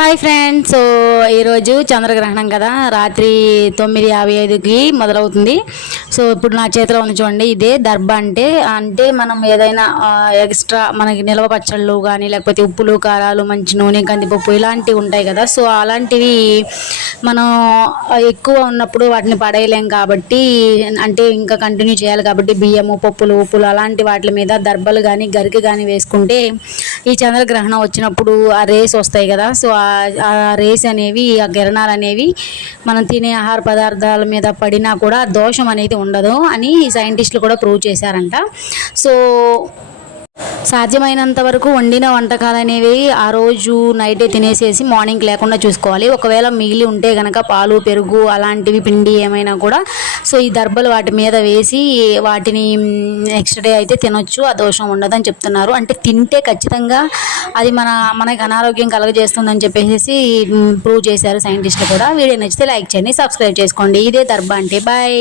Hi friends so ఈరోజు చంద్రగ్రహణం కదా. రాత్రి తొమ్మిది యాభై ఐదుకి మొదలవుతుంది. సో ఇప్పుడు నా చేతిలో ఉంది చూడండి ఇదే దర్భ అంటే అంటే మనం ఏదైనా ఎక్స్ట్రా మనకి నిల్వ పచ్చళ్ళు కానీ లేకపోతే ఉప్పులు కారాలు మంచి నూనె కందిపప్పు ఇలాంటివి ఉంటాయి కదా. సో అలాంటివి మనం ఎక్కువ ఉన్నప్పుడు వాటిని పడేయలేం కాబట్టి అంటే ఇంకా కంటిన్యూ చేయాలి కాబట్టి బియ్యము పప్పులు ఉప్పులు అలాంటి వాటి మీద దర్బలు కానీ గరిక కానీ వేసుకుంటే ఈ చంద్రగ్రహణం వచ్చినప్పుడు ఆ రేస్ వస్తాయి కదా. సో ఆ- ఆ రేస్ అనేవి ఆ కిరణాలు అనేవి మనం తినే ఆహార పదార్థాల మీద పడినా కూడా దోషం అనేది ఉండదు అని సైంటిస్టులు కూడా ప్రూవ్ చేశారంట. సో సాధ్యమైనంత వరకు వండిన వంటకాలు అనేవి ఆ రోజు నైటే తినేసేసి మార్నింగ్ లేకుండా చూసుకోవాలి. ఒకవేళ మిగిలి ఉంటే కనుక పాలు పెరుగు అలాంటివి పిండి ఏమైనా కూడా. సో ఈ దర్బలు వాటి మీద వేసి వాటిని నెక్స్ట్ డే అయితే తినొచ్చు. ఆ దోషం ఉండదని చెప్తున్నారు. అంటే తింటే ఖచ్చితంగా అది మన మనకి అనారోగ్యం కలగజేస్తుందని చెప్పేసి ప్రూవ్ చేశారు సైంటిస్టులు కూడా. వీడియో నచ్చితే లైక్ చేయండి సబ్స్క్రైబ్ చేసుకోండి. ఇదే దర్బ అంటే. బాయ్.